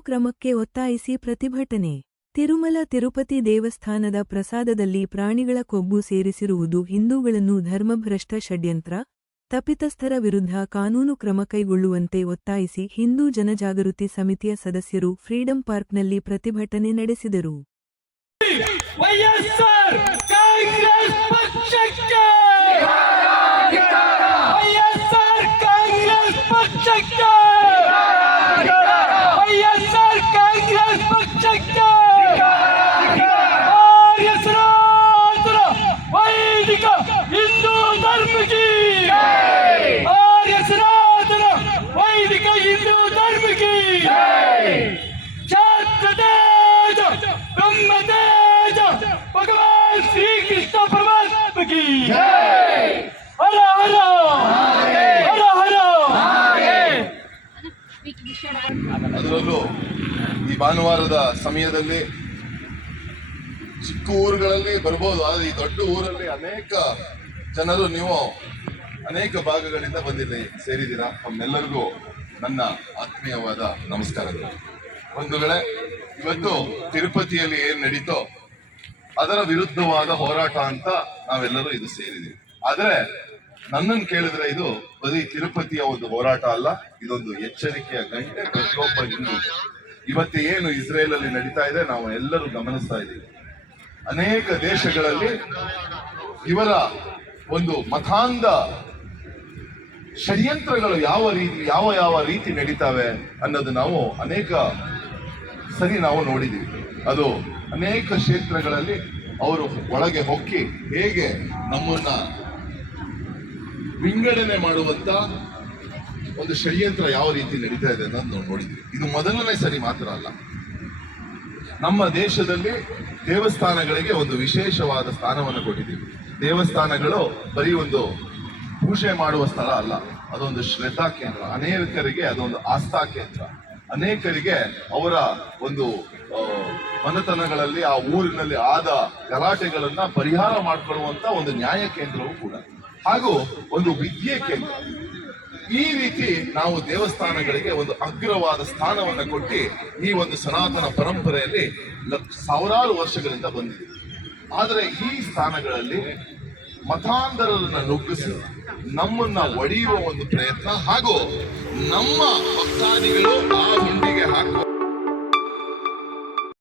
ಕ್ರಮಕ್ಕೆ ಒತ್ತಾಯಿಸಿ ಪ್ರತಿಭಟನೆ. ತಿರುಮಲ ತಿರುಪತಿ ದೇವಸ್ಥಾನದ ಪ್ರಸಾದದಲ್ಲಿ ಪ್ರಾಣಿಗಳ ಕೊಬ್ಬು ಸೇರಿಸಿರುವುದು ಹಿಂದೂಗಳನ್ನು ಧರ್ಮಭ್ರಷ್ಟ ಷಡ್ಯಂತ್ರ. ತಪಿತಸ್ಥರ ವಿರುದ್ಧ ಕಾನೂನು ಕ್ರಮ ಕೈಗೊಳ್ಳುವಂತೆ ಒತ್ತಾಯಿಸಿ ಹಿಂದೂ ಜನಜಾಗೃತಿ ಸಮಿತಿಯ ಸದಸ್ಯರು ಫ್ರೀಡಂ ಪಾರ್ಕ್ನಲ್ಲಿ ಪ್ರತಿಭಟನೆ ನಡೆಸಿದರು. ಈ ಭಾನುವಾರದ ಸಮಯದಲ್ಲಿ ಚಿಕ್ಕ ಊರುಗಳಲ್ಲಿ ಬರ್ಬೋದು, ಆದರೆ ಈ ದೊಡ್ಡ ಊರಲ್ಲಿ ಅನೇಕ ಜನರು ನೀವು ಅನೇಕ ಭಾಗಗಳಿಂದ ಬಂದಿದ್ದೀರಿ, ಸೇರಿದ್ದೀರಾ? ತಮ್ಮೆಲ್ಲರಿಗೂ ನನ್ನ ಆತ್ಮೀಯವಾದ ನಮಸ್ಕಾರಗಳು. ಬಂಧುಗಳೇ ಇವತ್ತು ತಿರುಪತಿಯಲ್ಲಿ ಏನ್ ನಡೀತೋ ಅದರ ವಿರುದ್ಧವಾದ ಹೋರಾಟ ಅಂತ ನಾವೆಲ್ಲರೂ ಇದು ಸೇರಿದ್ದೀವಿ. ಆದ್ರೆ ನನ್ನನ್ನು ಕೇಳಿದ್ರೆ ಇದು ಬರೀ ತಿರುಪತಿಯ ಒಂದು ಹೋರಾಟ ಅಲ್ಲ, ಇದೊಂದು ಎಚ್ಚರಿಕೆಯ ಗಂಟೆ ಪ್ರತಿಯೊಬ್ಬ ಹಿಂದೂ. ಇವತ್ತು ಏನು ಇಸ್ರೇಲ್ ಅಲ್ಲಿ ನಡೀತಾ ಇದೆ ನಾವು ಎಲ್ಲರೂ ಗಮನಿಸ್ತಾ ಇದ್ದೀವಿ. ಅನೇಕ ದೇಶಗಳಲ್ಲಿ ಇವರ ಒಂದು ಮತಾಂಧ ಷಡ್ಯಂತ್ರಗಳು ಯಾವ ರೀತಿ ಯಾವ ಯಾವ ರೀತಿ ನಡೀತಾವೆ ಅನ್ನೋದು ನಾವು ಅನೇಕ ಸರಿ ನಾವು ನೋಡಿದ್ದೀವಿ ಅದು ಅನೇಕ ಕ್ಷೇತ್ರಗಳಲ್ಲಿ ಅವರು ಒಳಗೆ ಹೊಕ್ಕಿ ಹೇಗೆ ನಮ್ಮನ್ನ ವಿಂಗಡಣೆ ಮಾಡುವಂತ ಒಂದು ಷಡ್ಯಂತ್ರ ಯಾವ ರೀತಿ ನಡೀತಾ ಇದೆ ಅನ್ನೋದು ನಾವು ನೋಡಿದ್ವಿ. ಇದು ಮೊದಲನೇ ಸರಿ ಮಾತ್ರ ಅಲ್ಲ. ನಮ್ಮ ದೇಶದಲ್ಲಿ ದೇವಸ್ಥಾನಗಳಿಗೆ ಒಂದು ವಿಶೇಷವಾದ ಸ್ಥಾನವನ್ನು ಕೊಟ್ಟಿದ್ದೀವಿ. ದೇವಸ್ಥಾನಗಳು ಬರೀ ಒಂದು ಪೂಜೆ ಮಾಡುವ ಸ್ಥಳ ಅಲ್ಲ. ಅದೊಂದು ಶ್ರದ್ಧಾ ಕೇಂದ್ರ. ಅನೇಕರಿಗೆ ಅದೊಂದು ಆಸ್ಥಾ ಕೇಂದ್ರ. ಅನೇಕರಿಗೆ ಅವರ ಒಂದು ಮನೆತನಗಳಲ್ಲಿ, ಆ ಊರಿನಲ್ಲಿ ಆದ ಗಲಾಟೆಗಳನ್ನ ಪರಿಹಾರ ಮಾಡಿಕೊಳ್ಳುವಂತ ಒಂದು ನ್ಯಾಯ ಕೇಂದ್ರವೂ ಕೂಡ. ಹಾಗೂ ಒಂದು ವಿದ್ಯೆ ಕೇಂದ್ರ. ಈ ರೀತಿ ನಾವು ದೇವಸ್ಥಾನಗಳಿಗೆ ಒಂದು ಅಗ್ರವಾದ ಸ್ಥಾನವನ್ನು ಕೊಟ್ಟು ಈ ಒಂದು ಸನಾತನ ಪರಂಪರೆಯಲ್ಲಿ ಸಾವಿರಾರು ವರ್ಷಗಳಿಂದ ಬಂದಿದೆ. ಆದರೆ ಈ ಸ್ಥಾನಗಳಲ್ಲಿ ಮತಾಂಧರನ್ನ ನುಗ್ಗಿಸಿ. ನಮ್ಮನ್ನ ಒಡೆಯುವ ಒಂದು ಪ್ರಯತ್ನ ಹಾಗೂ ನಮ್ಮ ಭಕ್ತಾದಿಗಳು ಆ ಹುಂಡಿಗೆ ಹಾಕುವ